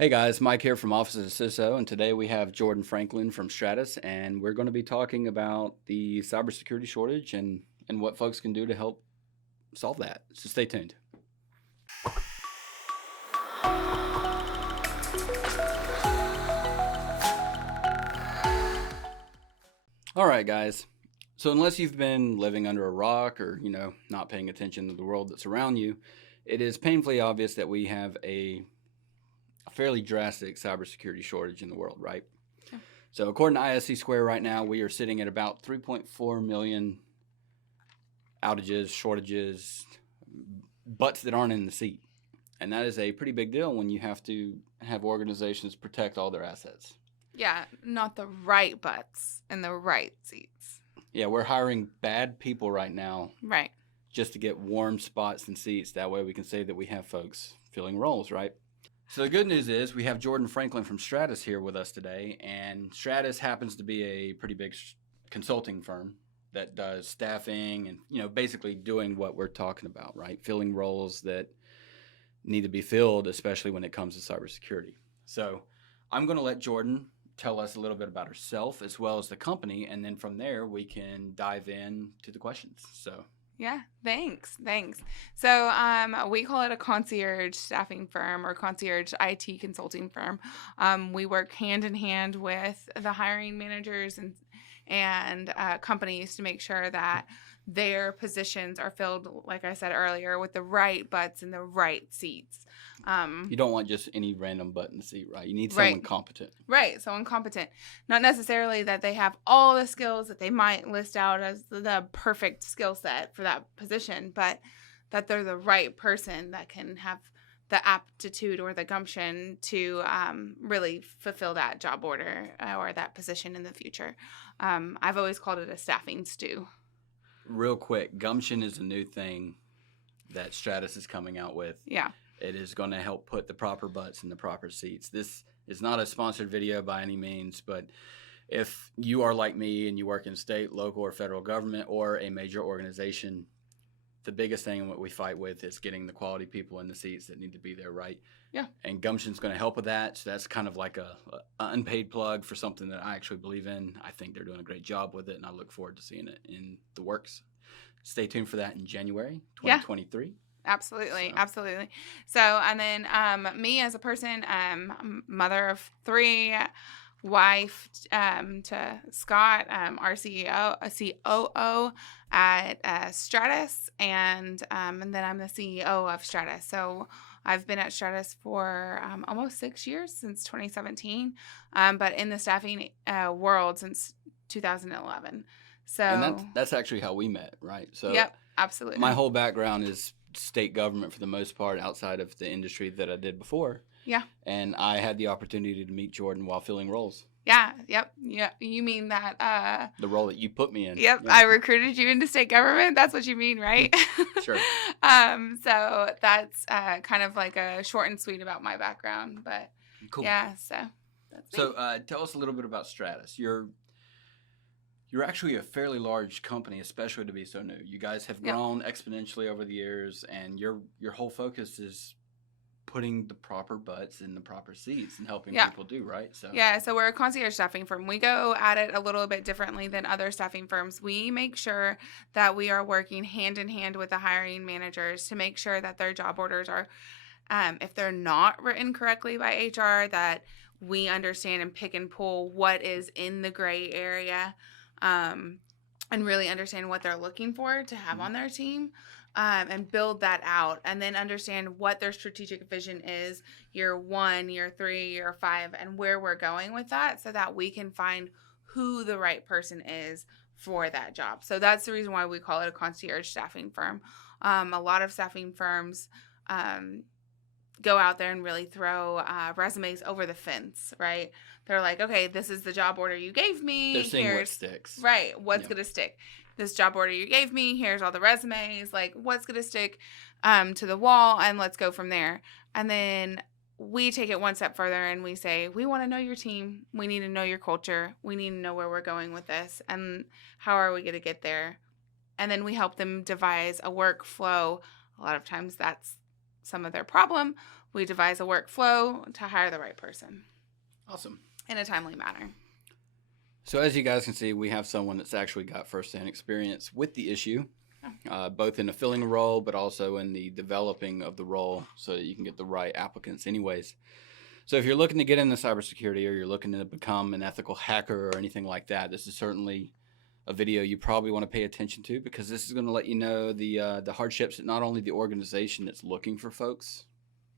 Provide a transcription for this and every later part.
Hey guys, Mike here from Office of the CISO, and today we have Jordan Franklin from Stratice, and we're going to be talking about the cybersecurity shortage and what folks can do to help solve that. So stay tuned. All right, guys. So unless you've been living under a rock or, not paying attention to the world that's around you, it is painfully obvious that we have a fairly drastic cybersecurity shortage in the world, right? Yeah. So according to ISC Square right now, we are sitting at about 3.4 million outages, shortages, butts that aren't in the seat. And that is a pretty big deal when you have to have organizations protect all their assets. Yeah, not the right butts in the right seats. Yeah, we're hiring bad people right now Right. just to get warm spots and seats. That way we can say that we have folks filling roles, right? So the good news is we have Jordan Franklin from Stratice here with us today, and Stratice happens to be a pretty big consulting firm that does staffing and, basically doing what we're talking about, right? Filling roles that need to be filled, especially when it comes to cybersecurity. So I'm going to let Jordan tell us a little bit about herself as well as the company, and then from there we can dive in to the questions. So Yeah, thanks. So we call it a concierge staffing firm or concierge IT consulting firm. We work hand in hand with the hiring managers and companies to make sure that their positions are filled, like I said earlier, with the right butts in the right seats. you don't want just any random butt in the seat, right? You need Right. someone competent. Right, someone competent. Not necessarily that they have all the skills that they might list out as the perfect skill set for that position, but that they're the right person that can have the aptitude or the gumption to really fulfill that job order or that position in the future. I've always called it a staffing stew. Real quick, gumption is a new thing that Stratice is coming out with. Yeah. It is going to help put the proper butts in the proper seats. This is not a sponsored video by any means, but if you are like me and you work in state, local, or federal government or a major organization, the biggest thing what we fight with is getting the quality people in the seats that need to be there, right? Yeah. And gumption's going to help with that. So that's kind of like a unpaid plug for something that I actually believe in. I think they're doing a great job with it, and I look forward to seeing it in the works. Stay tuned for that in January 2023. Yeah. Absolutely. So. Absolutely. So, and then me as a person, mother of three, wife to Scott, our CEO, a COO at Stratice, and then I'm the CEO of Stratice. So I've been at Stratice for almost 6 years, since 2017, but in the staffing world since 2011. So, And that's actually how we met, right? So yep, absolutely. My whole background is state government for the most part, outside of the industry that I did before. Yeah. And I had the opportunity to meet Jordan while filling roles. Yeah. Yep. Yeah. You mean that? The role that you put me in. Yep. Yeah. I recruited you into state government. That's what you mean, right? Sure. So that's kind of like a short and sweet about my background, but Cool. yeah. So that's me. So tell us a little bit about Stratice. You're actually a fairly large company, especially to be so new. You guys have grown exponentially over the years, and your whole focus is putting the proper butts in the proper seats and helping people do, right? So we're a concierge staffing firm. We go at it a little bit differently than other staffing firms. We make sure that we are working hand in hand with the hiring managers to make sure that their job orders are, if they're not written correctly by HR, that we understand and pick and pull what is in the gray area. And really understand what they're looking for to have on their team, and build that out, and then understand what their strategic vision is year 1, year 3, year 5, and where we're going with that, so that we can find who the right person is for that job. So that's the reason why we call it a concierge staffing firm. A lot of staffing firms go out there and really throw resumes over the fence, right? They're like, okay, this is the job order you gave me. They're seeing what sticks. Right. What's going to stick? This job order you gave me. Here's all the resumes. Like, what's going to stick to the wall? And let's go from there. And then we take it one step further and we say, we want to know your team. We need to know your culture. We need to know where we're going with this. And how are we going to get there? And then we help them devise a workflow. A lot of times that's some of their problem. We devise a workflow to hire the right person. Awesome. In a timely manner. So as you guys can see, we have someone that's actually got firsthand experience with the issue, both in the filling role, but also in the developing of the role so that you can get the right applicants anyways. So if you're looking to get into cybersecurity or you're looking to become an ethical hacker or anything like that, this is certainly a video you probably want to pay attention to, because this is going to let you know the hardships that not only the organization that's looking for folks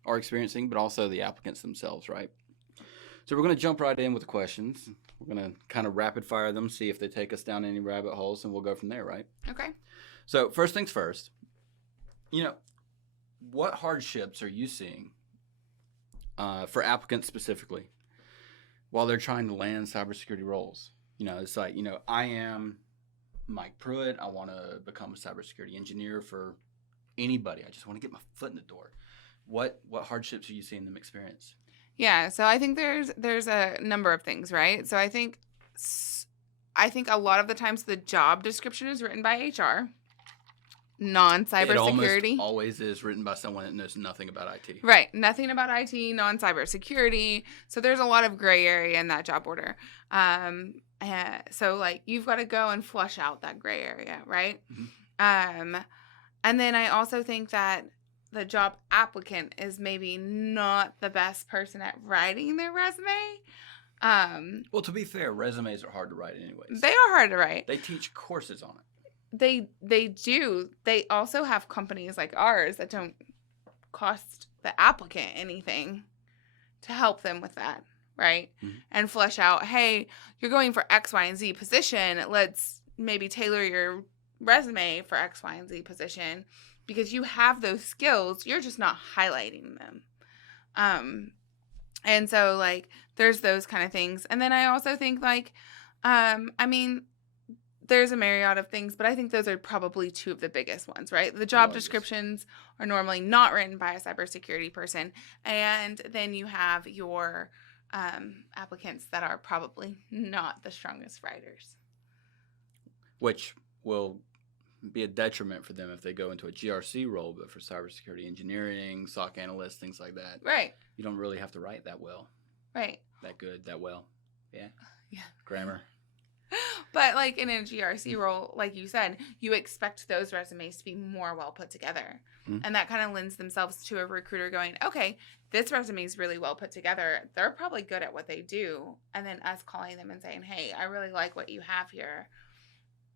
are experiencing, but also the applicants themselves, right? So we're going to jump right in with the questions. We're going to kind of rapid fire them, see if they take us down any rabbit holes, and we'll go from there, right? Okay. So first things first, what hardships are you seeing for applicants specifically while they're trying to land cybersecurity roles? It's like, I am Mike Pruett. I want to become a cybersecurity engineer for anybody. I just want to get my foot in the door. What hardships are you seeing them experience? Yeah, so I think there's a number of things, right? So I think a lot of the times the job description is written by HR, non-cybersecurity. It almost always is written by someone that knows nothing about IT. Right, nothing about IT, non-cybersecurity. So there's a lot of gray area in that job order. So like you've got to go and flush out that gray area, right? Mm-hmm. And then I also think that the job applicant is maybe not the best person at writing their resume. Well, to be fair, resumes are hard to write anyways. They are hard to write. They teach courses on it. They do. They also have companies like ours that don't cost the applicant anything to help them with that, right? Mm-hmm. And flesh out, hey, you're going for X, Y, and Z position. Let's maybe tailor your resume for X, Y, and Z position. Because you have those skills, you're just not highlighting them. And so, like, there's those kind of things. And then I also think, like, there's a myriad of things, but I think those are probably two of the biggest ones, right? The job descriptions are normally not written by a cybersecurity person. And then you have your applicants that are probably not the strongest writers. Which will be a detriment for them if they go into a GRC role, but for cybersecurity engineering, SOC analysts, things like that. Right. You don't really have to write that well. Right. That good, that well. Yeah. Yeah. Grammar. But like in a GRC role, like you said, you expect those resumes to be more well put together. Mm-hmm. And that kind of lends themselves to a recruiter going, okay, this resume is really well put together. They're probably good at what they do. And then us calling them and saying, hey, I really like what you have here.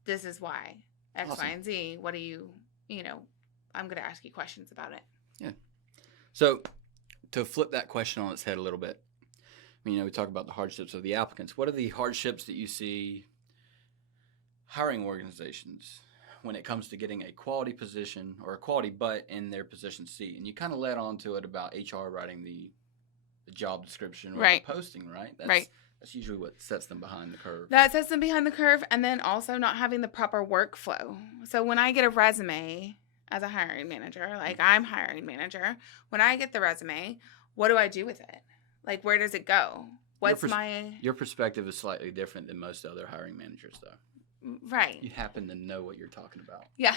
This is why. X, awesome. Y, and Z, what do you, I'm going to ask you questions about it. Yeah. So to flip that question on its head a little bit, we talk about the hardships of the applicants. What are the hardships that you see hiring organizations when it comes to getting a quality position or a quality butt in their position C? And you kind of led on to it about HR writing the job description or the posting, right? That's usually what sets them behind the curve. That sets them behind the curve, and then also not having the proper workflow. So when I get a resume as a hiring manager, like I'm hiring manager, when I get the resume, what do I do with it? Like, where does it go? Your perspective is slightly different than most other hiring managers, though. Right. You happen to know what you're talking about. Yeah.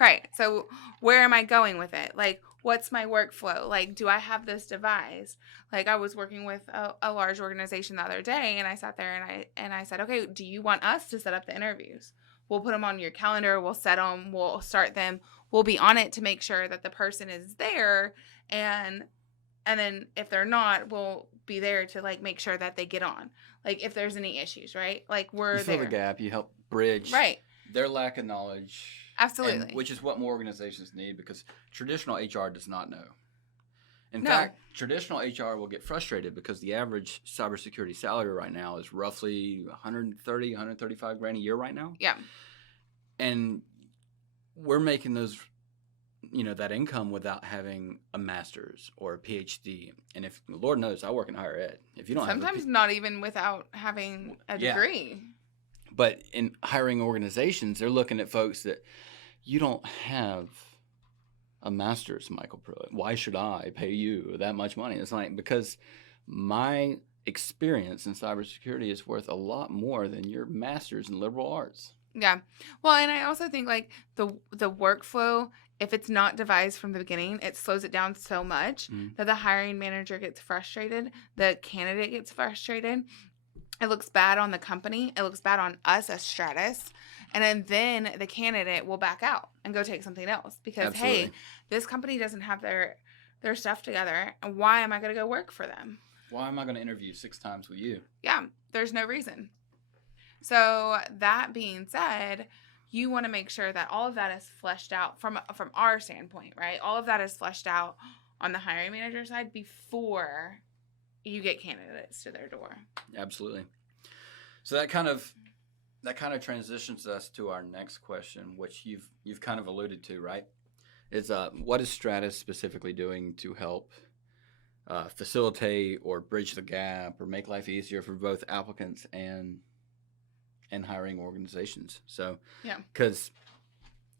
Right. So where am I going with it? Like, what's my workflow? Like, do I have this devised? Like, I was working with a large organization the other day, and I sat there and I said, okay, do you want us to set up the interviews? We'll put them on your calendar. We'll set them. We'll start them. We'll be on it to make sure that the person is there. And then if they're not, we'll be there to, like, make sure that they get on. Like, if there's any issues, right? Like, we're there. You fill the gap. You help bridge. Right. Their lack of knowledge. Absolutely. Which is what more organizations need, because traditional HR does not know. In fact, traditional HR will get frustrated because the average cybersecurity salary right now is roughly $130,000, $135,000 a year right now. Yeah. And we're making those, that income without having a master's or a PhD. And if, Lord knows, I work in higher ed. If you don't sometimes not even without having a degree. But in hiring organizations, they're looking at folks that you don't have a master's, Michael Pruett. Why should I pay you that much money? It's like, because my experience in cybersecurity is worth a lot more than your master's in liberal arts. Yeah. Well, and I also think, like, the workflow if it's not devised from the beginning, it slows it down so much that the hiring manager gets frustrated, the candidate gets frustrated. It looks bad on the company. It looks bad on us as Stratice. And then the candidate will back out and go take something else because, Absolutely. hey, this company doesn't have their stuff together. And why am I going to go work for them? Why am I going to interview 6 times with you? Yeah, there's no reason. So that being said, you want to make sure that all of that is fleshed out from our standpoint, right? All of that is fleshed out on the hiring manager side before you get candidates to their door. Absolutely. So that kind of transitions us to our next question, which you've kind of alluded to, right? Is what is Stratice specifically doing to help facilitate or bridge the gap or make life easier for both applicants and hiring organizations? So, yeah, because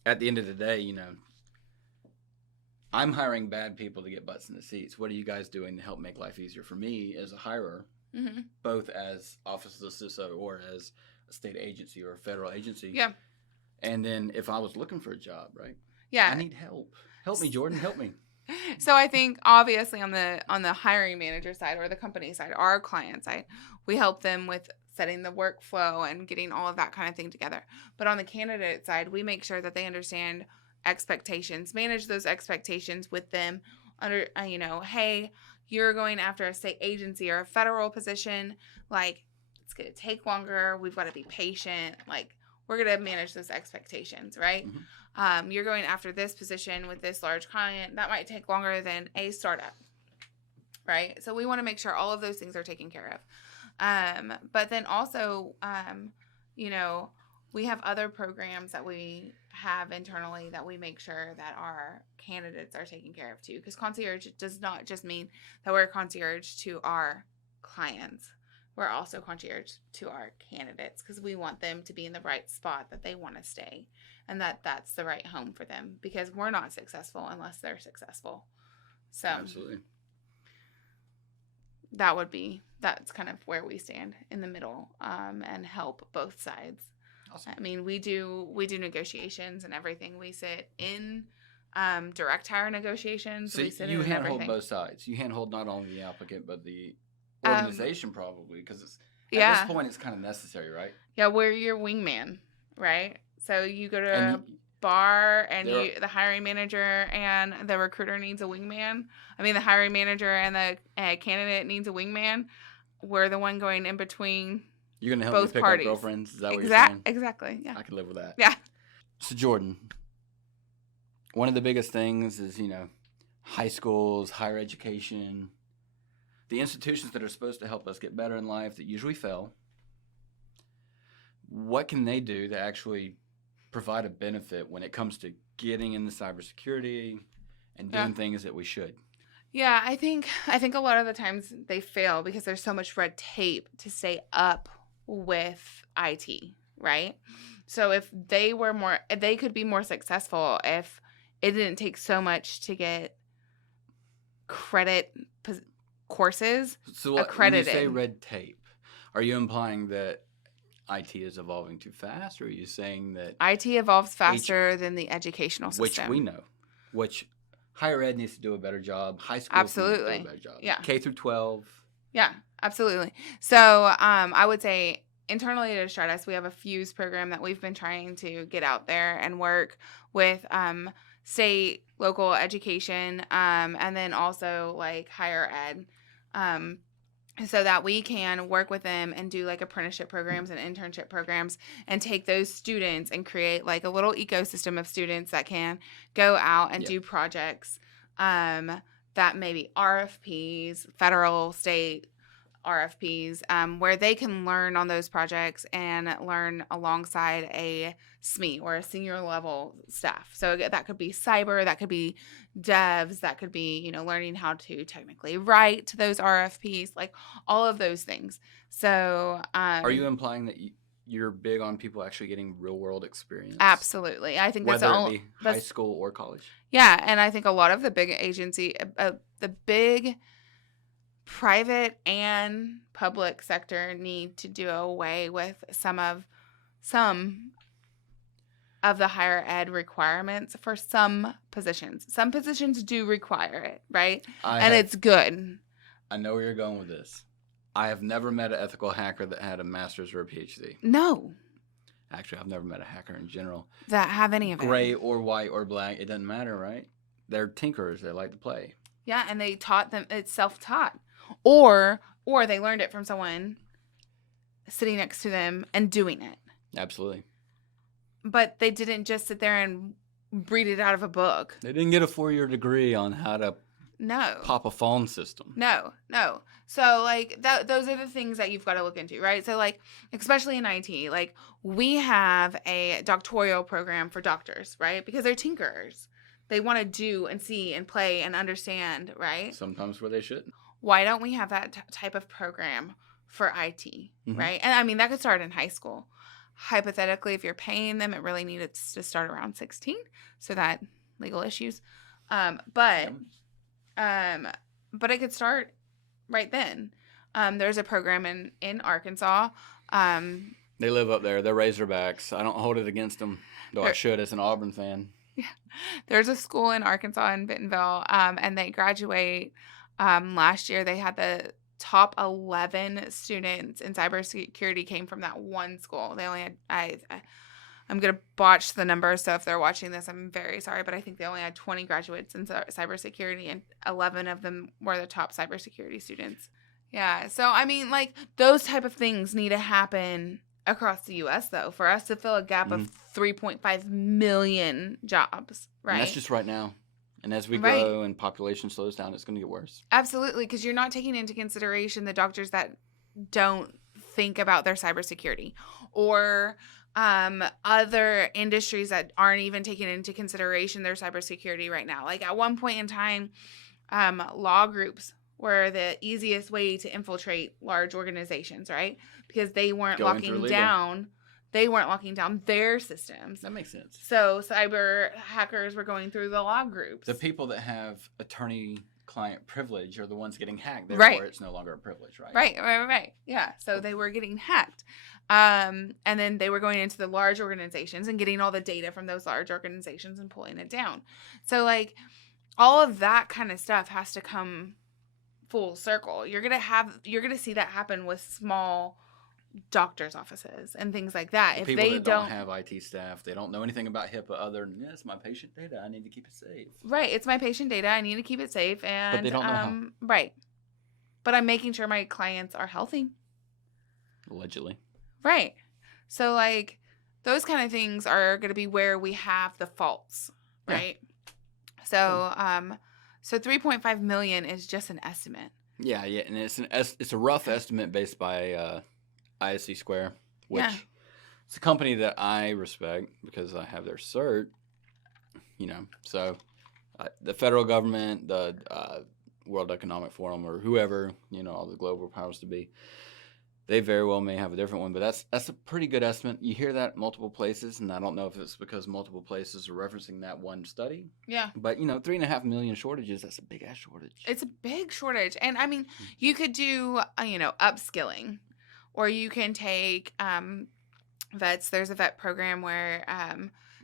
at the end of the day, you know, I'm hiring bad people to get butts in the seats. What are you guys doing to help make life easier for me as a hirer, both as Office of the CISO or as a state agency or a federal agency? Yeah. And then if I was looking for a job, right? Yeah. I need help. Help me, Jordan. Help me. So I think obviously on the hiring manager side or the company side, our client side, we help them with setting the workflow and getting all of that kind of thing together. But on the candidate side, we make sure that they understand expectations, manage those expectations with them under, hey, you're going after a state agency or a federal position, like it's going to take longer. We've got to be patient. Like we're going to manage those expectations, right? Mm-hmm. You're going after this position with this large client. That might take longer than a startup, right? So we want to make sure all of those things are taken care of. But then also, we have other programs that we have internally that we make sure that our candidates are taken care of too. Because concierge does not just mean that we're concierge to our clients. We're also concierge to our candidates because we want them to be in the right spot that they want to stay and that's the right home for them because we're not successful unless they're successful. So absolutely. That's kind of where we stand in the middle and help both sides. Awesome. I mean, we do negotiations and everything. We sit in direct hire negotiations. So we sit you in handhold everything. both sides. You handhold not only the applicant but the organization probably because at Yeah. this point it's kind of necessary, right? Yeah, we're your wingman, right? So you go to a bar and the hiring manager and the recruiter needs a wingman. I mean, the hiring manager and the candidate needs a wingman. We're the one going in between. You're going to help both me pick parties. up girlfriends? Is that what you're saying? Exactly, yeah. I can live with that. Yeah. So, Jordan, one of the biggest things is, high schools, higher education, the institutions that are supposed to help us get better in life that usually fail. What can they do to actually provide a benefit when it comes to getting into cybersecurity and doing things that we should? Yeah, I think a lot of the times they fail because there's so much red tape to stay up with IT, right? So if they could be more successful if it didn't take so much to get credit courses accredited. When you say red tape, are you implying that IT is evolving too fast, or are you saying that IT evolves faster than the educational system? Which we know. Which higher ed needs to do a better job. High school needs to do a better job. Yeah. K through 12. Yeah, absolutely. So I would say internally at Stratice, we have a Fuse program that we've been trying to get out there and work with state, local education, and then also like higher ed. So that we can work with them and do like apprenticeship programs and internship programs and take those students and create like a little ecosystem of students that can go out and do projects that maybe RFPs, federal, state RFPs, where they can learn on those projects and learn alongside a SME or a senior level staff. So that could be cyber, that could be devs, that could be, learning how to technically write those RFPs, like all of those things. So are you implying that you're big on people actually getting real world experience? Absolutely. I think that's whether it be high school or college. Yeah, and I think a lot of the big the big private and public sector need to do away with some of the higher ed requirements for some positions. Some positions do require it, right? It's good. I know where you're going with this. I have never met an ethical hacker that had a master's or a PhD. No. Actually, I've never met a hacker in general That have any of it. Gray or white or black, it doesn't matter, right? They're tinkerers. They like to play. Yeah, and they taught them, it's self-taught. Or they learned it from someone sitting next to them and doing it. Absolutely. But they didn't just sit there and read it out of a book. They didn't get a 4-year degree on how to pop a phone system. No. So, like, those are the things that you've got to look into, right? So, like, especially in IT, like, we have a doctoral program for doctors, right? Because they're tinkerers. They want to do and see and play and understand, right? Sometimes where they shouldn't. Why don't we have that type of program for IT, right? And, I mean, that could start in high school. Hypothetically, if you're paying them, it really needs to start around 16, so that legal issues. But it could start right then. There's a program in Arkansas. They live up there. They're Razorbacks. I don't hold it against them, though I should as an Auburn fan. Yeah. There's a school in Arkansas in Bentonville, and they graduate last year. They had the top 11 students in cybersecurity came from that one school. They only had, I'm going to botch the numbers, so if they're watching this, I'm very sorry, but I think they only had 20 graduates in cybersecurity, and 11 of them were the top cybersecurity students. Yeah, so, I mean, like, those type of things need to happen across the U.S., though, for us to fill a gap of 3.5 million jobs, right? And that's just right now. And as we grow and population slows down, it's going to get worse. Absolutely, because you're not taking into consideration the doctors that don't think about their cybersecurity, or other industries that aren't even taking into consideration their cybersecurity right now. Like, at one point in time, law groups were the easiest way to infiltrate large organizations, right? Because they weren't locking down their systems. That makes sense. So cyber hackers were going through the law groups. The people that have attorney-client privilege are the ones getting hacked. Therefore, it's no longer a privilege, right? Right. Yeah. So they were getting hacked. And then they were going into the large organizations and getting all the data from those large organizations and pulling it down. So, like, all of that kind of stuff has to come full circle. You're going to see that happen with small doctors' offices and things like that. If they that don't have IT staff, they don't know anything about HIPAA other than, it's my patient data, I need to keep it safe. Right, it's my patient data, I need to keep it safe, and but they don't know how. Right, but I'm making sure my clients are healthy. Allegedly. Right. So, like, those kind of things are going to be where we have the faults, right? Yeah. So 3.5 million is just an estimate. Yeah, and it's a rough estimate based by ISC Square, which it's a company that I respect because I have their cert, so the federal government, the World Economic Forum, or whoever, all the global powers to be, they very well may have a different one, but that's a pretty good estimate. You hear that multiple places, and I don't know if it's because multiple places are referencing that one study. Yeah. But, 3.5 million shortages, that's a big-ass shortage. It's a big shortage. And, I mean, you could do, upskilling. Or you can take vets. There's a vet program where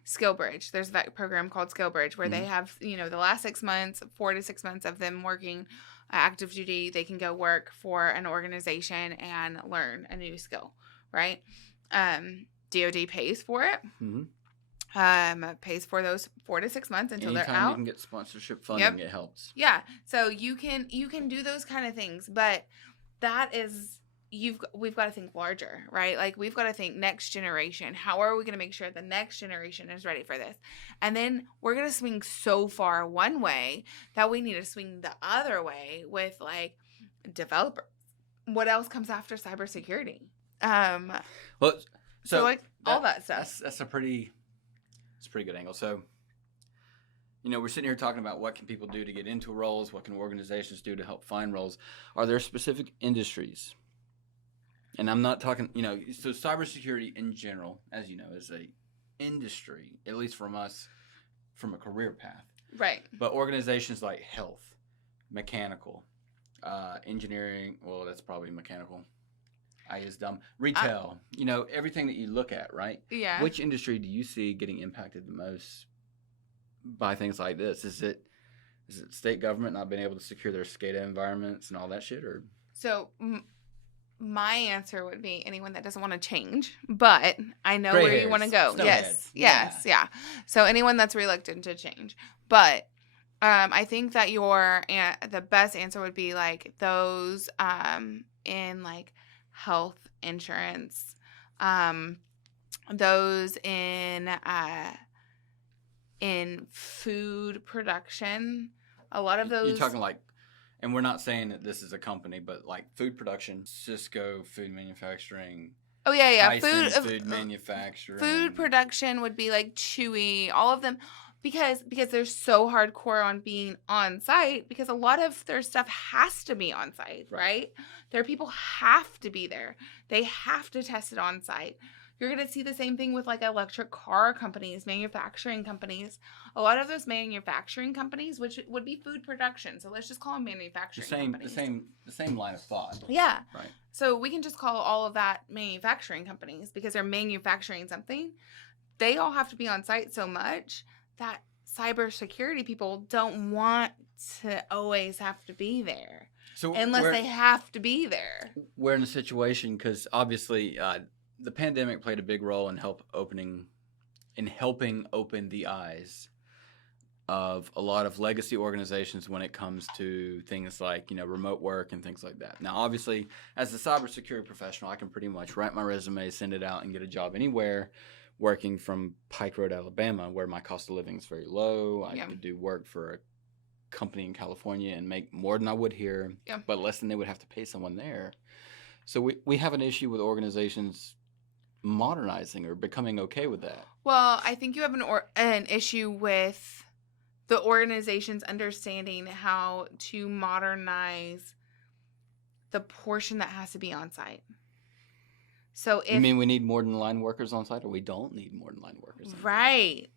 SkillBridge. There's a vet program called SkillBridge where they have, the last 6 months, 4 to 6 months of them working active duty. They can go work for an organization and learn a new skill, right? DoD pays for it. Pays for those 4 to 6 months until they're out. Anytime you can get sponsorship funding, it helps. Yeah. So you can do those kind of things, but that is... we've got to think larger, right? Like, we've got to think next generation. How are we going to make sure the next generation is ready for this? And then we're going to swing so far one way that we need to swing the other way with, like, developers. What else comes after cybersecurity? Well, so like, all that stuff. That's a pretty good angle. So, we're sitting here talking about what can people do to get into roles, what can organizations do to help find roles. Are there specific industries? And I'm not talking, so cybersecurity in general, as you know, is a industry, at least from us, from a career path. Right. But organizations like health, mechanical, engineering, well, that's probably mechanical. I is dumb. Retail, everything that you look at, right? Yeah. Which industry do you see getting impacted the most by things like this? Is it state government not being able to secure their SCADA environments and all that shit, or? So my answer would be anyone that doesn't want to change, but I know Gray where you hairs, want to go. snowheads. Yeah. So anyone that's reluctant to change, but I think that the best answer would be like those in like health insurance, those in food production. A lot of those. You're talking like, and we're not saying that this is a company, but like food production, Cisco food manufacturing. Oh yeah. Tyson, food manufacturing. Food production would be like Chewy, all of them. Because they're so hardcore on being on site, because a lot of their stuff has to be on site, right? Their people have to be there. They have to test it on site. You're going to see the same thing with like electric car companies, manufacturing companies. A lot of those manufacturing companies, which would be food production, so let's just call them manufacturing companies. The same line of thought. Yeah. Right. So we can just call all of that manufacturing companies because they're manufacturing something. They all have to be on site so much that cybersecurity people don't want to always have to be there, unless they have to be there. We're in a situation because obviously the pandemic played a big role in helping open the eyes of a lot of legacy organizations when it comes to things like remote work and things like that. Now, obviously, as a cybersecurity professional, I can pretty much write my resume, send it out, and get a job anywhere. Working from Pike Road, Alabama, where my cost of living is very low. I could do work for a company in California and make more than I would here, but less than they would have to pay someone there. So we have an issue with organizations modernizing or becoming okay with that. Well, I think you have an issue with the organizations understanding how to modernize the portion that has to be on site. So you mean we need more than line workers on site, or we don't need more than line workers? Right.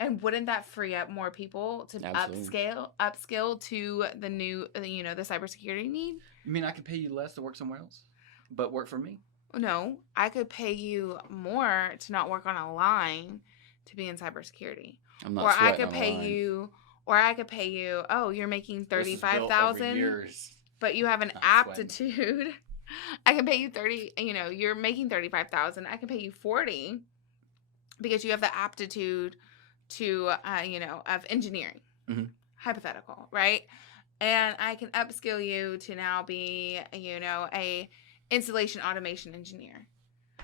And wouldn't that free up more people to upskill to the new, the cybersecurity need? You mean I could pay you less to work somewhere else, but work for me? No, I could pay you more to not work on a line to be in cybersecurity. I'm not or I could pay you. Oh, you're making $35,000, but you have an aptitude. I can pay you 30. You're making $35,000. I can pay you 40 because you have the aptitude to, of engineering. Mm-hmm. Hypothetical, right? And I can upskill you to now be, a installation automation engineer.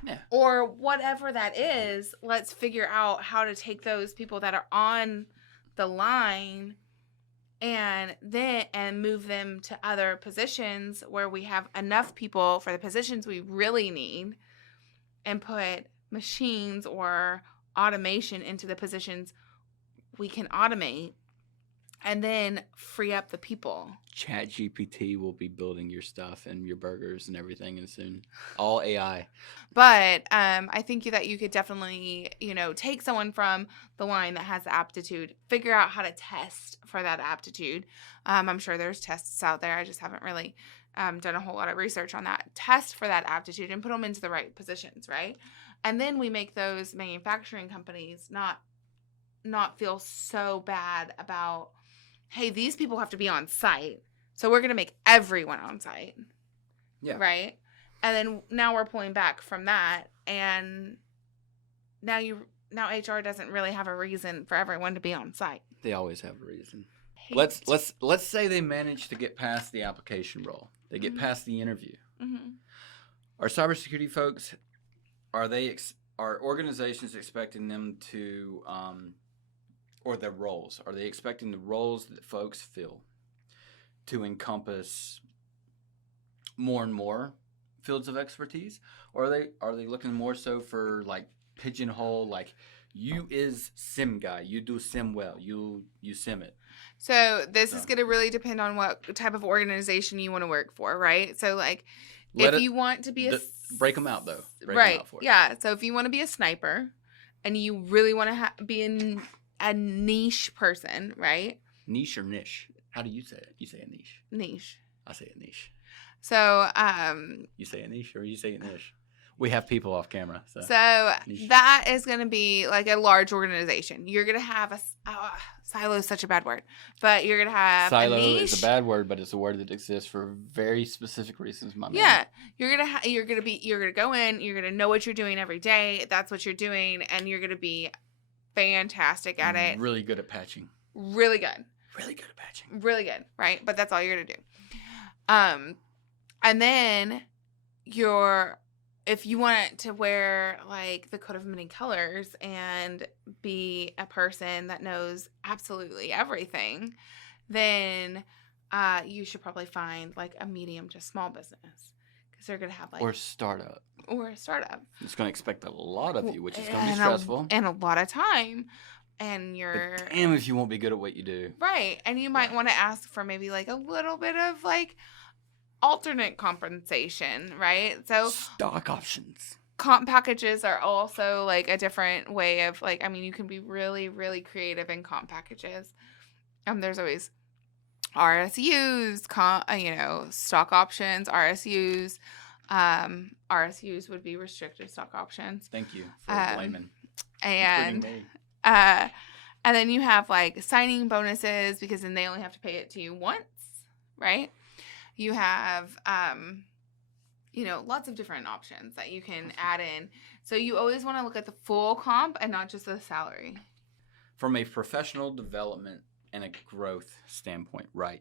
Yeah. Or whatever that is. Let's figure out how to take those people that are on the line and move them to other positions where we have enough people for the positions we really need, and put machines or automation into the positions we can automate, and then free up the people. ChatGPT will be building your stuff and your burgers and everything, and soon all AI. But I think that you could definitely, take someone from the line that has the aptitude, figure out how to test for that aptitude. I'm sure there's tests out there. I just haven't really done a whole lot of research on that. Test for that aptitude and put them into the right positions, right? And then we make those manufacturing companies not feel so bad about, hey, these people have to be on site, so we're going to make everyone on site. Yeah. Right? And then now we're pulling back from that, and now HR doesn't really have a reason for everyone to be on site. They always have a reason. Let's say they manage to get past the application role. They get past the interview. Mm-hmm. Are cybersecurity folks, are organizations expecting them to or their roles? Are they expecting the roles that folks fill to encompass more and more fields of expertise? Or are they looking more so for like pigeonhole, like you is SIM guy, you do SIM well, you SIM it? So this is going to really depend on what type of organization you want to work for, right? So like if you want to be break them out though. Break them out for us. Yeah. So if you want to be a sniper and you really want to be a niche person, right? Niche or niche? How do you say it? You say a niche. Niche. I say a niche. So, You say a niche or you say a niche? We have people off camera. So niche. That is going to be like a large organization. You're going to have silo is such a bad word, but you're going to have silo a niche. is a bad word, but it's a word that exists for very specific reasons, my man. Yeah. You're going to go in, you're going to know what you're doing every day. That's what you're doing. And you're going to be fantastic at it. Really good at patching. Really good. Really good at patching. Really good. Right. But that's all you're going to do. And then if you want to wear like the coat of many colors and be a person that knows absolutely everything, then you should probably find like a medium to small business, because they're going to have like or a startup. It's going to expect a lot of you, which is going to be stressful and a lot of time. And but damn if you won't be good at what you do. Right. And you might want to ask for maybe like a little bit of like alternate compensation, right? So stock options. Comp packages are also like a different way of like, I mean, you can be really, really creative in comp packages. There's always RSUs, stock options, RSUs. RSUs would be restricted stock options. Thank you for blaming. And then you have like signing bonuses, because then they only have to pay it to you once, right? You have, lots of different options that you can add in. So you always want to look at the full comp and not just the salary. From a professional development and a growth standpoint, right?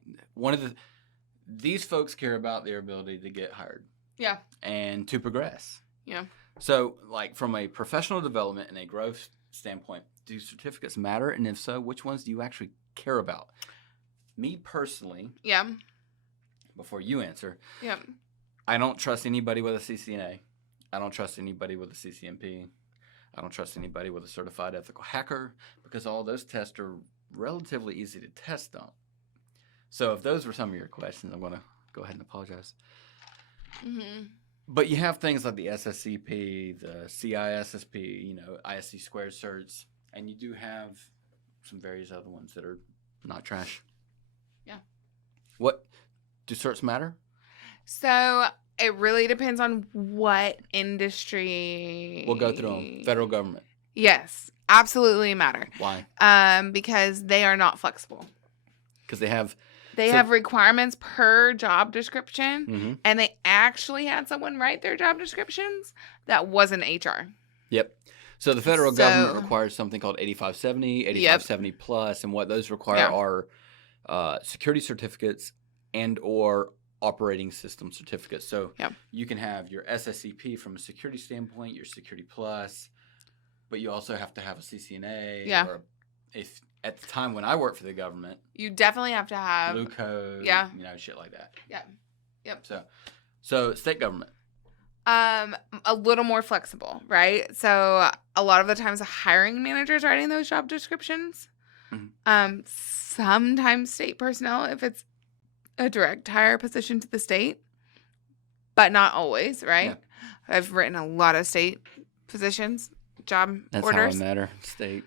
These folks care about their ability to get hired. Yeah. And to progress. Yeah. So, like, from a professional development and a growth standpoint, do certificates matter? And if so, which ones do you actually care about? Me personally. Yeah. Before you answer. Yep. I don't trust anybody with a CCNA. I don't trust anybody with a CCNP. I don't trust anybody with a certified ethical hacker, because all those tests are relatively easy to test on. So if those were some of your questions, I'm going to go ahead and apologize. Mm-hmm. But you have things like the SSCP, the CISSP, ISC squared certs, and you do have some various other ones that are not trash. Yeah. What? Do certs matter? So it really depends on what industry. We'll go through them. Federal government. Yes, absolutely matter. Why? Because they are not flexible. Because they have requirements per job description, mm-hmm. and they actually had someone write their job descriptions that wasn't HR. Yep. So the federal government requires something called 8570, 8570 plus, and what those require are security certificates and or operating system certificates. So you can have your SSCP from a security standpoint, your security plus, but you also have to have a CCNA. Yeah. Or if at the time when I worked for the government, you definitely have to have blue code. Yeah. Shit like that. Yeah. Yep. So state government. A little more flexible, right? So a lot of the times the hiring manager's writing those job descriptions. Mm-hmm. Sometimes state personnel, if it's a direct hire position to the state, but not always, right? Yeah. I've written a lot of state positions, job orders. That's how I matter, state.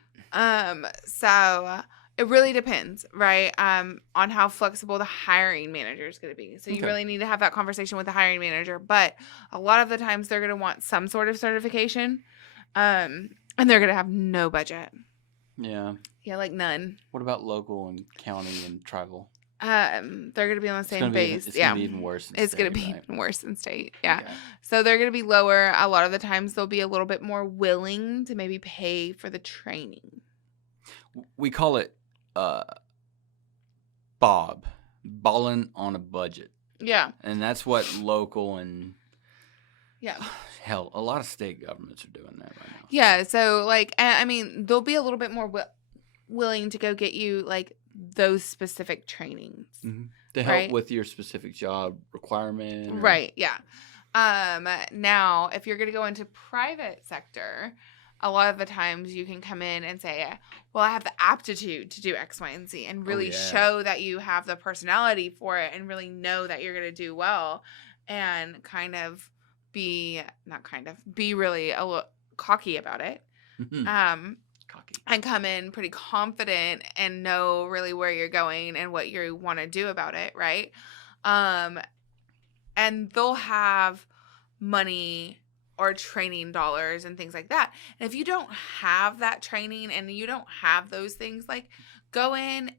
So it really depends, right? On how flexible the hiring manager is going to be. So you really need to have that conversation with the hiring manager. But a lot of the times they're going to want some sort of certification, and they're going to have no budget. Yeah. Yeah, like none. What about local and county and tribal? They're going to be on the same base. It's going to be even worse. It's going to be even worse than state. Yeah. So they're going to be lower. A lot of the times they'll be a little bit more willing to maybe pay for the training. We call it Bob, balling on a budget. Yeah. And that's what local and yeah, hell, a lot of state governments are doing that right now. Yeah. So like, I mean, they'll be a little bit more willing to go get you like those specific trainings to help with your specific job requirement. Right. Yeah. Now, if you're going to go into private sector, a lot of the times you can come in and say, well, I have the aptitude to do X, Y, and Z, and really show that you have the personality for it and really know that you're going to do well, and be really a little cocky about it. Cocky. And come in pretty confident and know really where you're going and what you want to do about it, right? And and they'll have money or training dollars and things like that. And if you don't have that training and you don't have those things, like go in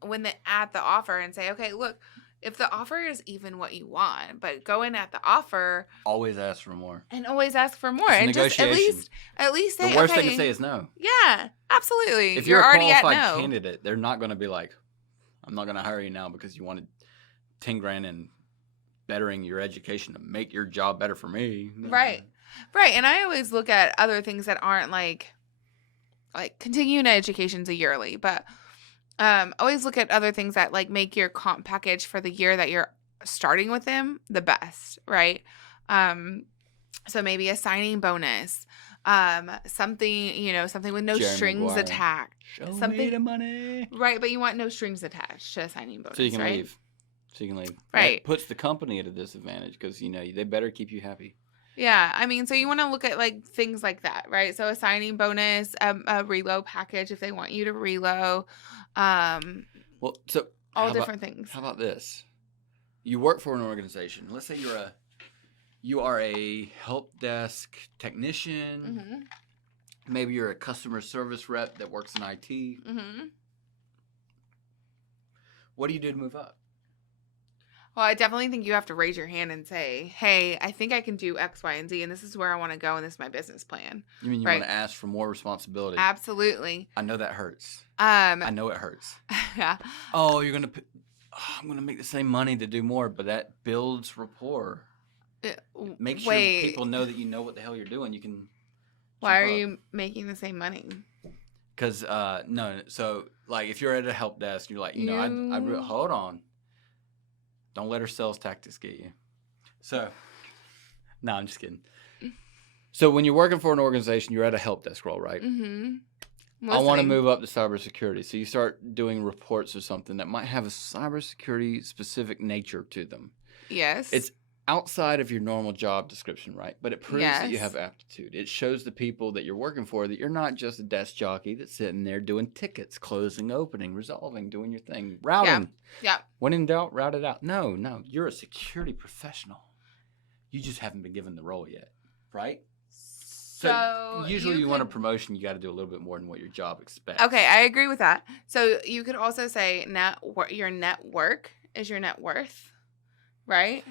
at the offer and say, okay, look, if the offer is even what you want, but go in at the offer. Always ask for more. And always ask for more. It's And just negotiation. at least say, the worst okay, they can say is no. Yeah, absolutely. If you're already a at qualified no. candidate, they're not going to be like, I'm not going to hire you now because you wanted 10 grand and bettering your education to make your job better for me. Right. Right. And I always look at other things that aren't like continuing education's a yearly, but always look at other things that like make your comp package for the year that you're starting with them the best, right? So maybe a signing bonus, something with no Jerry strings Maguire. attached. Show something me the money. Right, but you want no strings attached to a signing bonus, So you can right? leave. So you can leave. Right. That puts the company at a disadvantage because, they better keep you happy. Yeah, I mean, so you want to look at like things like that, right? So a signing bonus, a reload package if they want you to reload, Well, so all different things. How about this? You work for an organization. Let's say you are a help desk technician. Mm-hmm. Maybe you're a customer service rep that works in IT. Mm-hmm. What do you do to move up? Well, I definitely think you have to raise your hand and say, hey, I think I can do X, Y, and Z, and this is where I want to go, and this is my business plan. You mean you Right. want to ask for more responsibility? Absolutely. I know that hurts. I know it hurts. Yeah. Oh, I'm going to make the same money to do more, but that builds rapport. Make sure people know that you know what the hell you're doing. You can. Why are you making the same money? Because, no. So, like, if you're at a help desk, you're like, hold on. Don't let her sales tactics get you. So, no, I'm just kidding. So, when you're working for an organization, you're at a help desk role, right? Mm-hmm. I want to move up to cybersecurity. So, you start doing reports or something that might have a cybersecurity specific nature to them. Yes. It's outside of your normal job description, right? But it proves that you have aptitude. It shows the people that you're working for that you're not just a desk jockey that's sitting there doing tickets, closing, opening, resolving, doing your thing, routing. Yeah. When in doubt, route it out. No, you're a security professional. You just haven't been given the role yet, right? So usually you want a promotion, you got to do a little bit more than what your job expects. Okay, I agree with that. So you could also say your net work is your net worth, right?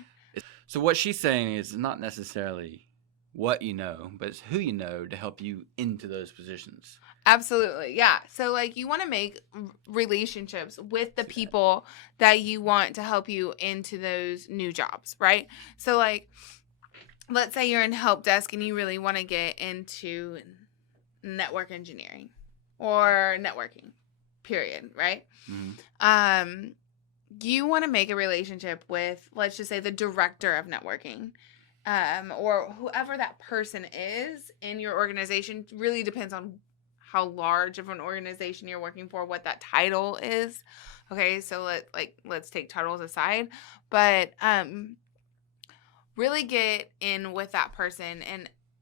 So what she's saying is not necessarily what you know, but it's who you know to help you into those positions. Absolutely. Yeah. So like you want to make relationships with the people that you want to help you into those new jobs, right? So like let's say you're in help desk and you really want to get into network engineering or networking, period, right? Mm-hmm. You want to make a relationship with, let's just say, the director of networking, or whoever that person is in your organization. Really depends on how large of an organization you're working for, what that title is. Okay, so let's take titles aside, but really get in with that person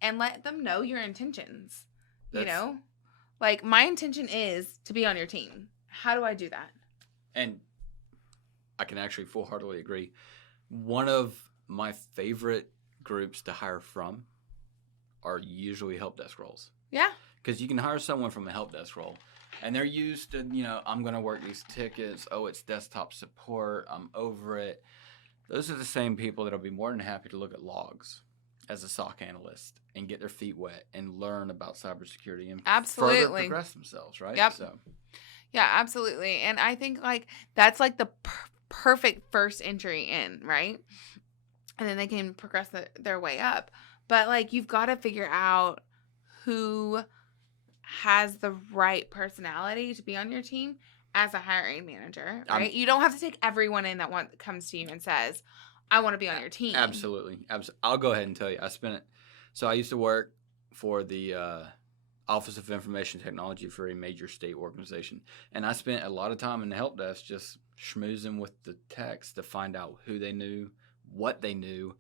and let them know your intentions. Like my intention is to be on your team. How do I do that? And I can actually full-heartedly agree. One of my favorite groups to hire from are usually help desk roles. Yeah. Because you can hire someone from a help desk role, and they're used to, I'm going to work these tickets. Oh, it's desktop support. I'm over it. Those are the same people that'll be more than happy to look at logs as a SOC analyst and get their feet wet and learn about cybersecurity and further progress themselves, right? Yep. So. Yeah, absolutely. And I think that's like the perfect first entry in, right? And then they can progress their way up. But you've got to figure out who has the right personality to be on your team as a hiring manager, right? You don't have to take everyone in that comes to you and says, I want to be on your team. Absolutely. I'll go ahead and tell you. I used to work for the Office of Information Technology for a major state organization. And I spent a lot of time in the help desk just schmoozing with the techs to find out who they knew, what they knew,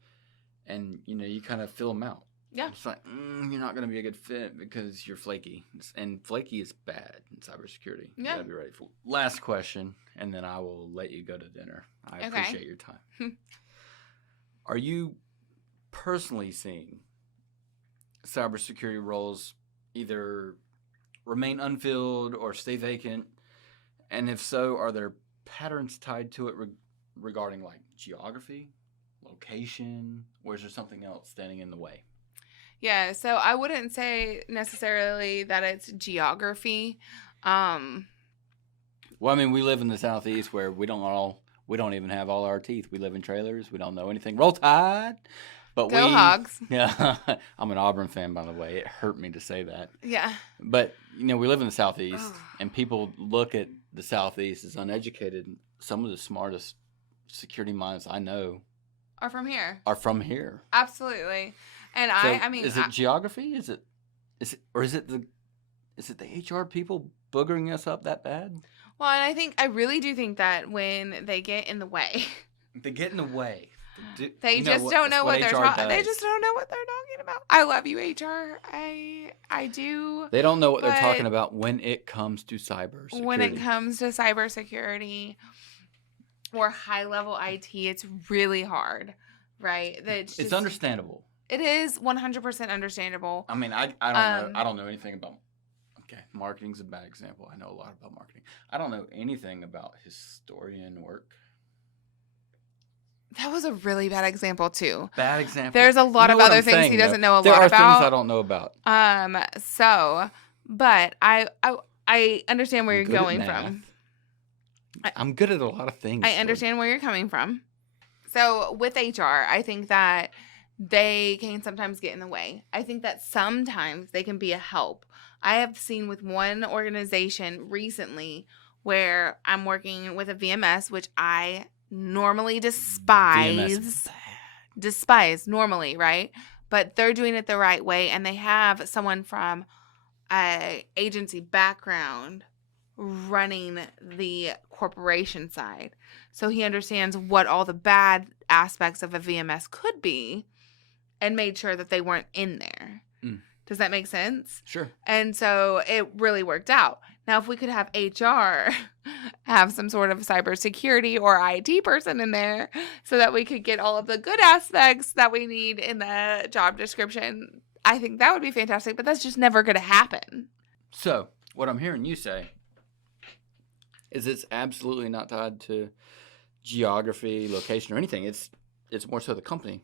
and, you kind of fill them out. Yeah. It's like, you're not going to be a good fit because you're flaky. And flaky is bad in cybersecurity. You got to be ready for it. Last question, and then I will let you go to dinner. I appreciate your time. Are you personally seeing cybersecurity roles either remain unfilled or stay vacant? And if so, are there patterns tied to it regarding like geography, location, or is there something else standing in the way? Yeah, so I wouldn't say necessarily that it's geography. Well, I mean, we live in the Southeast where we don't even have all our teeth. We live in trailers. We don't know anything. Roll Tide. But Go Hogs. Yeah, I'm an Auburn fan, by the way. It hurt me to say that. Yeah. But, we live in the Southeast, and people look at the Southeast as uneducated. Some of the smartest security minds I know Are from here. So Absolutely. And I mean, is it geography? Is it the HR people boogering us up that bad? Well, and I really do think that when they get in the way, they get in the way. They just don't know what they're talking. They just don't know what they're talking about. I love you, HR. I do. They don't know what they're talking about when it comes to cybersecurity. When it comes to cybersecurity or high level IT, it's really hard, right? It's understandable. It is 100% understandable. I mean, I don't know. I don't know anything about. Okay, marketing's a bad example. I know a lot about marketing. I don't know anything about historian work. That was a really bad example too. Bad example. There's a lot of other things he doesn't know a lot about. There are things I don't know about. But I understand where you're going from. I'm good at a lot of things. I understand where you're coming from. So with HR, I think that they can sometimes get in the way. I think that sometimes they can be a help. I have seen with one organization recently where I'm working with a VMS, which I normally despise normally, right? But they're doing it the right way, and they have someone from a agency background running the corporation side. So he understands what all the bad aspects of a VMS could be and made sure that they weren't in there. Does that make sense? Sure. And so it really worked out. Now, if we could have HR have some sort of cybersecurity or IT person in there so that we could get all of the good aspects that we need in the job description, I think that would be fantastic, but that's just never going to happen. So what I'm hearing you say is it's absolutely not tied to geography, location, or anything. It's more so the company.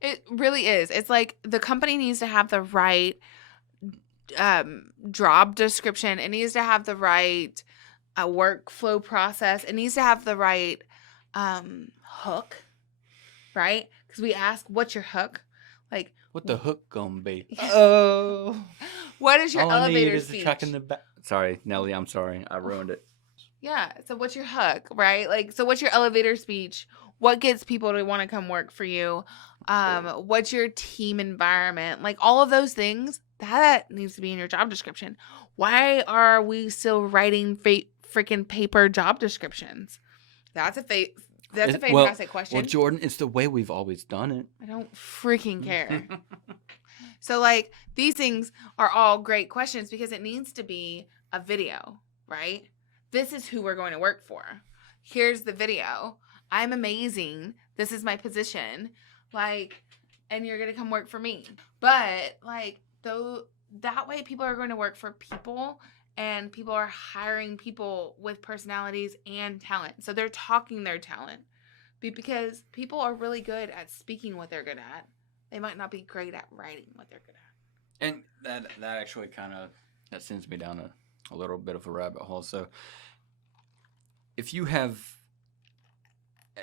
It really is. It's like the company needs to have the right job description. It needs to have the right workflow process. It needs to have the right hook, right? Because we ask, what's your hook? Like, what the hook gonna be? Oh. What is your all elevator I need is speech? a truck in the back. Sorry, Nelly, I'm sorry. I ruined it. Yeah. So what's your hook, right? Like, so what's your elevator speech? What gets people to want to come work for you? What's your team environment? Like all of those things, that needs to be in your job description. Why are we still writing freaking paper job descriptions? That's a fantastic question. Well, Jordan, it's the way we've always done it. I don't freaking care. So like these things are all great questions because it needs to be a video, right? This is who we're going to work for. Here's the video. I'm amazing. This is my position. Like, and you're going to come work for me. But like, though, that way people are going to work for people, and people are hiring people with personalities and talent. So they're talking their talent because people are really good at speaking what they're good at. They might not be great at writing what they're good at. And that actually that sends me down a little bit of a rabbit hole. So if you have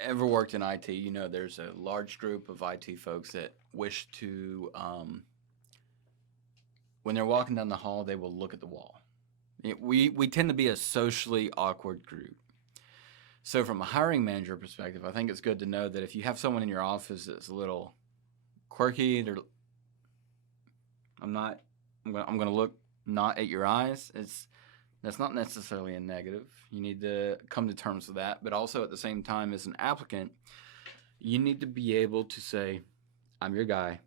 ever worked in IT, you know there's a large group of IT folks that wish to, when they're walking down the hall, they will look at the wall. We tend to be a socially awkward group. So from a hiring manager perspective, I think it's good to know that if you have someone in your office that's a little quirky, I'm going to look not at your eyes. That's not necessarily a negative. You need to come to terms with that. But also at the same time, as an applicant, you need to be able to say, I'm your guy.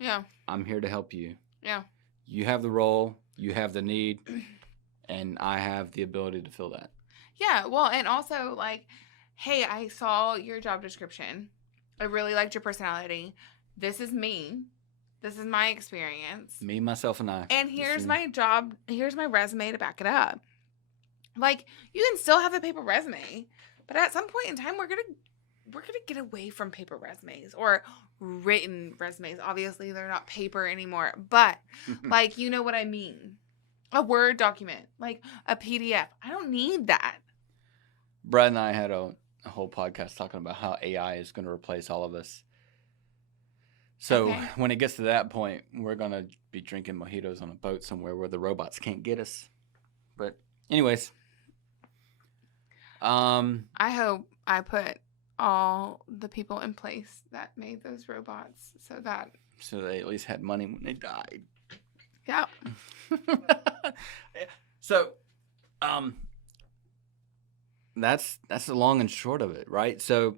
Yeah. I'm here to help you. Yeah. You have the role. You have the need. And I have the ability to fill that. Yeah. Well, and also like, hey, I saw your job description. I really liked your personality. This is me. This is my experience. Me, myself, and I. And here's my job. Here's my resume to back it up. Like, you can still have a paper resume, but at some point in time, we're gonna get away from paper resumes or written resumes. Obviously, they're not paper anymore, but like, you know what I mean. A Word document, like a PDF. I don't need that. Brad and I had a whole podcast talking about how AI is going to replace all of us. So when it gets to that point, we're going to be drinking mojitos on a boat somewhere where the robots can't get us. But anyways. I hope I put all the people in place that made those robots so they at least had money when they died. Yeah. So, that's the long and short of it, right? So,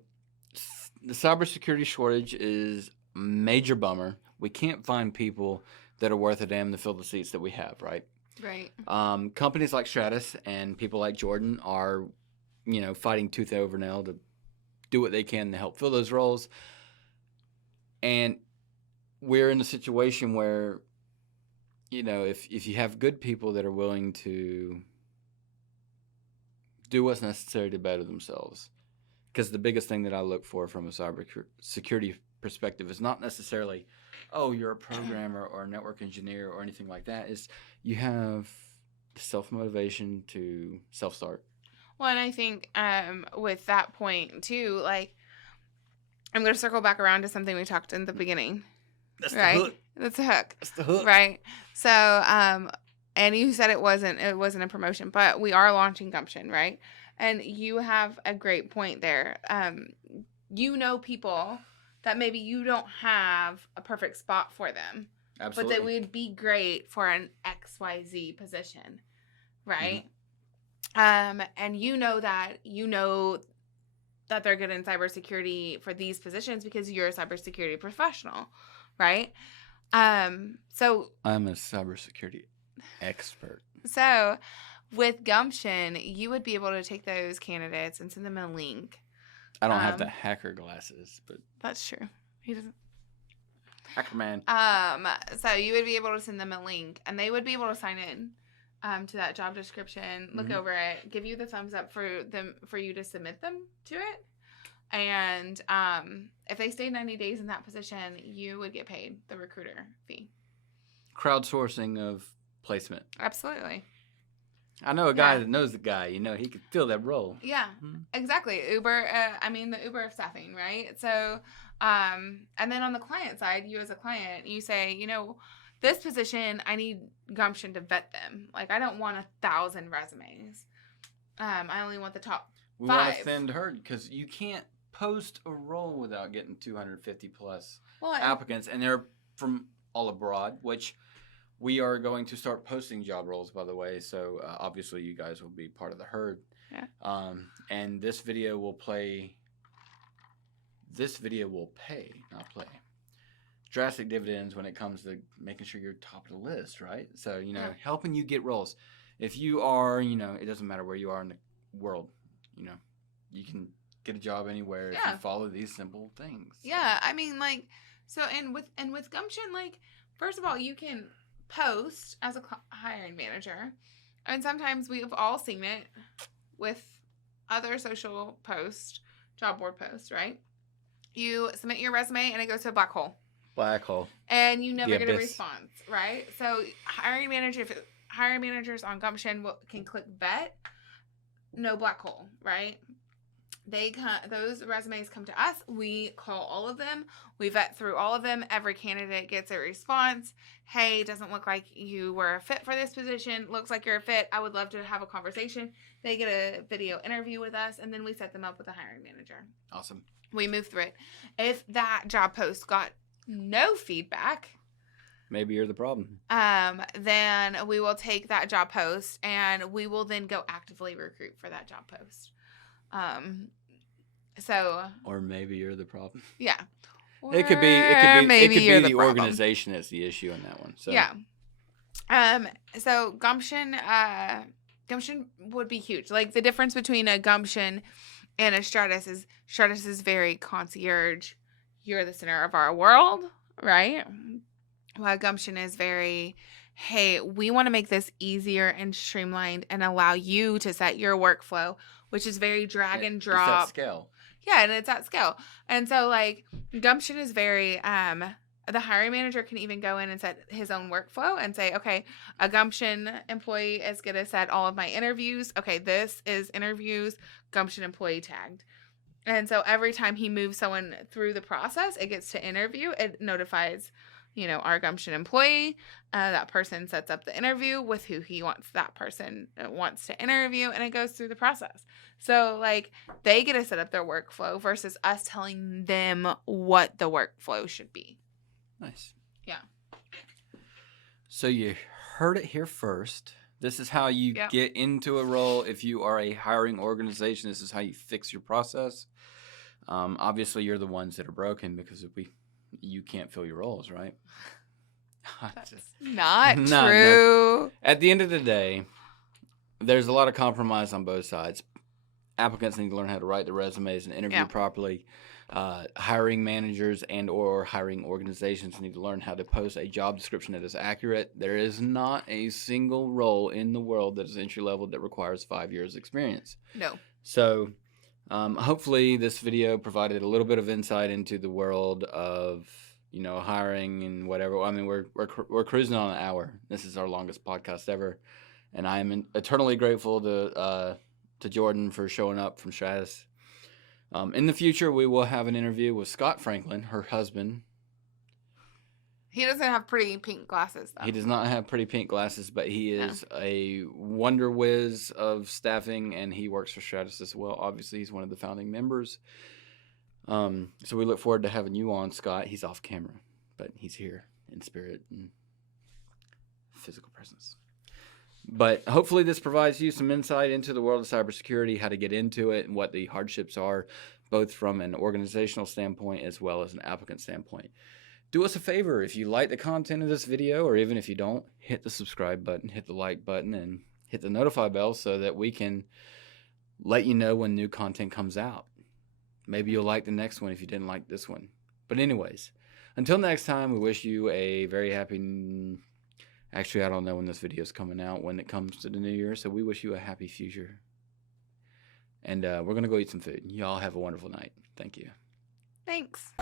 the cybersecurity shortage is a major bummer. We can't find people that are worth a damn to fill the seats that we have, right? Right. Companies like Stratice and people like Jordan are, fighting tooth over nail to do what they can to help fill those roles. And we're in a situation where, if you have good people that are willing to do what's necessary to better themselves, because the biggest thing that I look for from a cybersecurity perspective is not necessarily, oh, you're a programmer or a network engineer or anything like that. Is you have self-motivation to self-start. Well, and I think with that point too, like, I'm going to circle back around to something we talked in the beginning. That's right? the hook. That's the hook. That's the hook. Right. So, and you said it wasn't a promotion, but we are launching Gumption, right? And you have a great point there. People that maybe you don't have a perfect spot for them. Absolutely. But they would be great for an XYZ position, right? Mm-hmm. And you know that they're good in cybersecurity for these positions because you're a cybersecurity professional, right? So I'm a cybersecurity expert. So with Gumption, you would be able to take those candidates and send them a link. I don't have the hacker glasses, but that's true. He doesn't. Hacker man. So you would be able to send them a link, and they would be able to sign in to that job description, look over it, give you the thumbs up for you to submit them to it. And if they stay 90 days in that position, you would get paid the recruiter fee. Crowdsourcing of placement. Absolutely. I know a guy that knows the guy. He could fill that role. Yeah, exactly. Uber, the Uber of staffing, right? So, and then on the client side, you as a client, you say, this position, I need Gumption to vet them. Like, I don't want 1,000 resumes. I only want the top 5. We want a thinned herd because you can't post a role without getting 250 plus applicants, and they're from all abroad, which we are going to start posting job roles, by the way. So obviously you guys will be part of the herd. Yeah. And this video will pay, not play, drastic dividends when it comes to making sure you're top of the list, right? So, helping you get roles. If you are, it doesn't matter where you are in the world, you can get a job anywhere if you follow these simple things. Yeah, with Gumption, first of all, you can post as a hiring manager, and sometimes we've all seen it with other social posts, job board posts, right? You submit your resume and it goes to a black hole. And you never get a response, right? So hiring managers on Gumption can click vet, no black hole, right? Those resumes come to us. We call all of them. We vet through all of them. Every candidate gets a response. Hey, doesn't look like you were a fit for this position. Looks like you're a fit. I would love to have a conversation. They get a video interview with us, and then we set them up with a hiring manager. Awesome. We move through it. If that job post got no feedback, maybe you're the problem. Then we will take that job post and we will then go actively recruit for that job post. Or maybe you're the problem. Yeah. It could be the organization that's the issue in that one. So yeah. So Gumption would be huge. Like, the difference between a Gumption and a Stratice is very concierge you're the center of our world, right? While Gumption is very, hey, we want to make this easier and streamlined and allow you to set your workflow, which is very drag and drop. It's at scale. Yeah, and it's at scale. And so, like, Gumption is very, the hiring manager can even go in and set his own workflow and say, okay, a Gumption employee is going to set all of my interviews. Okay, this is interviews, Gumption employee tagged. And so every time he moves someone through the process, it gets to interview, it notifies, our Gumption employee. That person sets up the interview with who he wants that person wants to interview, and it goes through the process. So, like, they get to set up their workflow versus us telling them what the workflow should be. Nice. Yeah. So you heard it here first. This is how you get into a role. If you are a hiring organization, this is how you fix your process. Obviously, you're the ones that are broken because you can't fill your roles, right? That's not true. No. At the end of the day, there's a lot of compromise on both sides. Applicants need to learn how to write their resumes and interview properly. Hiring managers and or hiring organizations need to learn how to post a job description that is accurate. There is not a single role in the world that is entry level that requires 5 years experience. No. So hopefully this video provided a little bit of insight into the world of hiring and whatever. I mean, we're cruising on an hour. This is our longest podcast ever, and I am eternally grateful to Jordan for showing up from Stratice. In the future, we will have an interview with Scott Franklin, her husband. He doesn't have pretty pink glasses, though. He does not have pretty pink glasses, but he is a wonder whiz of staffing, and he works for Stratice as well. Obviously, he's one of the founding members. So we look forward to having you on, Scott. He's off camera, but he's here in spirit and physical presence. But hopefully this provides you some insight into the world of cybersecurity, how to get into it, and what the hardships are, both from an organizational standpoint as well as an applicant standpoint. Do us a favor, if you like the content of this video, or even if you don't, hit the subscribe button, hit the like button, and hit the notify bell so that we can let you know when new content comes out. Maybe you'll like the next one if you didn't like this one. But anyways, until next time, we wish you a very happy... Actually, I don't know when this video is coming out, when it comes to the new year, so we wish you a happy future. And we're going to go eat some food. Y'all have a wonderful night. Thank you. Thanks.